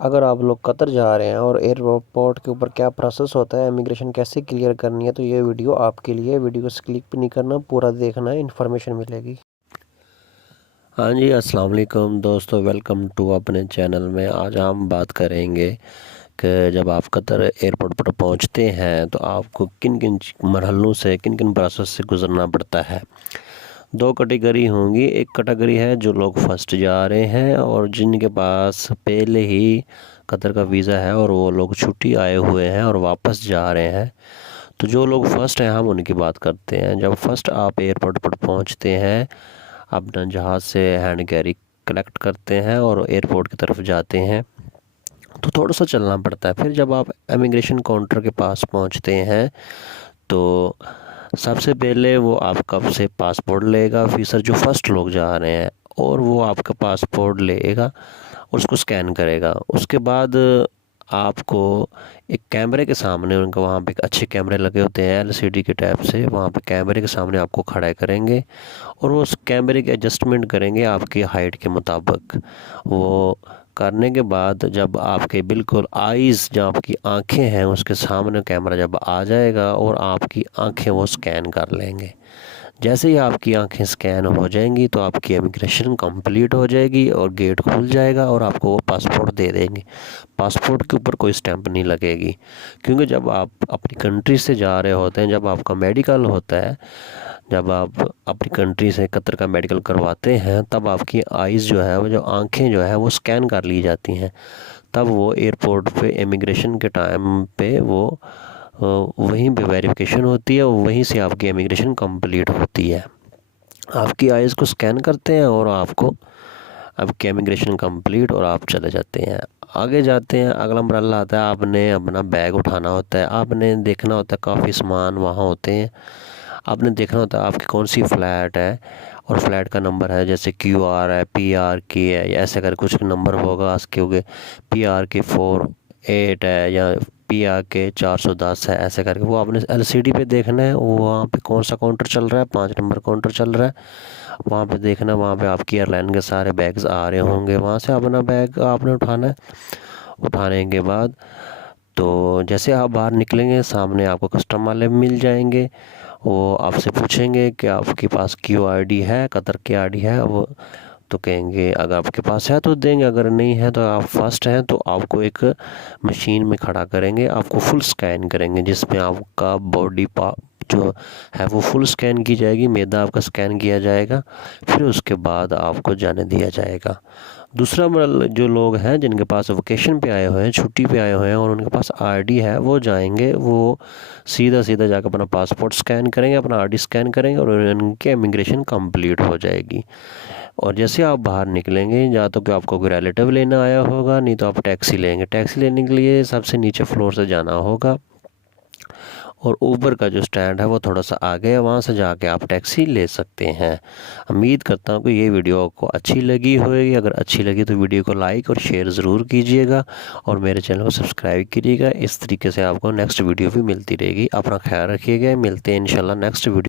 अगर आप लोग कतर जा रहे हैं और एयरपोर्ट के ऊपर क्या प्रोसेस होता है, इमिग्रेशन कैसे क्लियर करनी है, तो ये वीडियो आपके लिए। वीडियो को स्किप नहीं करना, पूरा देखना है, इन्फॉर्मेशन मिलेगी। हाँ जी, अस्सलाम वालेकुम दोस्तों, वेलकम टू अपने चैनल में। आज हम बात करेंगे कि जब आप कतर एयरपोर्ट पर पहुंचते हैं तो आपको किन किन मरहलों से, किन किन प्रोसेस से गुजरना पड़ता है। दो कैटेगरी होंगी। एक कैटेगरी है जो लोग फर्स्ट जा रहे हैं और जिनके पास पहले ही कतर का वीज़ा है और वो लोग छुट्टी आए हुए हैं और वापस जा रहे हैं। तो जो लोग फर्स्ट हैं हम उनकी बात करते हैं। जब फर्स्ट आप एयरपोर्ट पर पहुंचते हैं, अपना जहाज़ से हैंड कैरी कलेक्ट करते हैं और एयरपोर्ट की तरफ जाते हैं, तो थोड़ा सा चलना पड़ता है। फिर जब आप इमिग्रेशन काउंटर के पास पहुंचते हैं तो सबसे पहले वो आपका से पासपोर्ट लेगा, ऑफिसर जो फर्स्ट लोग जा रहे हैं, और वो आपका पासपोर्ट लेगा और उसको स्कैन करेगा। उसके बाद आपको एक कैमरे के सामने, उनका वहाँ पे एक अच्छे कैमरे लगे होते हैं एलसीडी के टाइप से, वहाँ पे कैमरे के सामने आपको खड़ा करेंगे और वो उस कैमरे की एडजस्टमेंट करेंगे आपकी हाइट के मुताबिक। वो करने के बाद जब आपके बिल्कुल आईज़, जहाँ आपकी आंखें हैं उसके सामने कैमरा जब आ जाएगा और आपकी आंखें वो स्कैन कर लेंगे। जैसे ही आपकी आंखें स्कैन हो जाएंगी तो आपकी इमिग्रेशन कंप्लीट हो जाएगी और गेट खुल जाएगा और आपको वो पासपोर्ट दे देंगे। पासपोर्ट के ऊपर कोई स्टैंप नहीं लगेगी, क्योंकि जब आप अपनी कंट्री से जा रहे होते हैं, जब आपका मेडिकल होता है, जब आप अपनी कंट्री से कतर का मेडिकल करवाते हैं, तब आपकी आइज़ जो है, वो जो आंखें जो है वो स्कैन कर ली जाती हैं। तब वो एयरपोर्ट पे इमिग्रेशन के टाइम पे वो वहीं पे वेरिफिकेशन होती है और वहीं से आपकी इमिग्रेशन कंप्लीट होती है। आपकी आइज़ को स्कैन करते हैं और आपको आपकी इमिग्रेशन कंप्लीट और आप चले जाते हैं। आगे जाते हैं, अगला मरहला आता है, आपने अपना बैग उठाना होता है। आपने देखना होता है, काफ़ी सामान वहाँ होते हैं। आपने देखना होता है आपकी कौन सी फ़्लैट है और फ्लैट का नंबर है, जैसे QR है, PR की है, या ऐसे कर कुछ नंबर होगा क्योंकि PRK 48 है या PRK 410 है, ऐसे करके वो आपने LCD पे देखना है। वो वहाँ पे कौन सा काउंटर चल रहा है, 5 नंबर काउंटर चल रहा है, वहाँ पे देखना। वहाँ पे आपकी एयरलाइन के सारे बैग्स आ रहे होंगे, वहाँ से अपना बैग आपने उठाना है। उठाने के बाद तो जैसे आप बाहर निकलेंगे, सामने आपको कस्टम वाले मिल जाएंगे। वो आपसे पूछेंगे कि आपके पास QID है, कतर की ID है। वो तो कहेंगे अगर आपके पास है तो देंगे, अगर नहीं है तो आप फर्स्ट हैं तो आपको एक मशीन में खड़ा करेंगे, आपको फुल स्कैन करेंगे, जिसमें आपका बॉडी जो है वो फुल स्कैन की जाएगी, मैदा आपका स्कैन किया जाएगा। फिर उसके बाद आपको जाने दिया जाएगा। दूसरा मॉडल जो लोग हैं जिनके पास वेकेशन पे आए हुए हैं, छुट्टी पे आए हुए हैं और उनके पास ID है, वो जाएंगे, वो सीधा सीधा जाकर अपना पासपोर्ट स्कैन करेंगे, अपना ID स्कैन करेंगे और उनकी इमिग्रेशन कंप्लीट हो जाएगी। और जैसे आप बाहर निकलेंगे, या तो कि आपको कोई रिलेटिव लेना आया होगा, नहीं तो आप टैक्सी लेंगे। टैक्सी लेने के लिए सबसे नीचे फ्लोर से जाना होगा और ऊबर का जो स्टैंड है वो थोड़ा सा आगे है, वहाँ से जाके आप टैक्सी ले सकते हैं। उम्मीद करता हूँ कि ये वीडियो आपको अच्छी लगी होगी। अगर अच्छी लगी तो वीडियो को लाइक और शेयर ज़रूर कीजिएगा और मेरे चैनल को सब्सक्राइब कीजिएगा। इस तरीके से आपको नेक्स्ट वीडियो भी मिलती रहेगी। अपना ख्याल रखिएगा, मिलते हैं इंशाल्लाह नेक्स्ट वीडियो।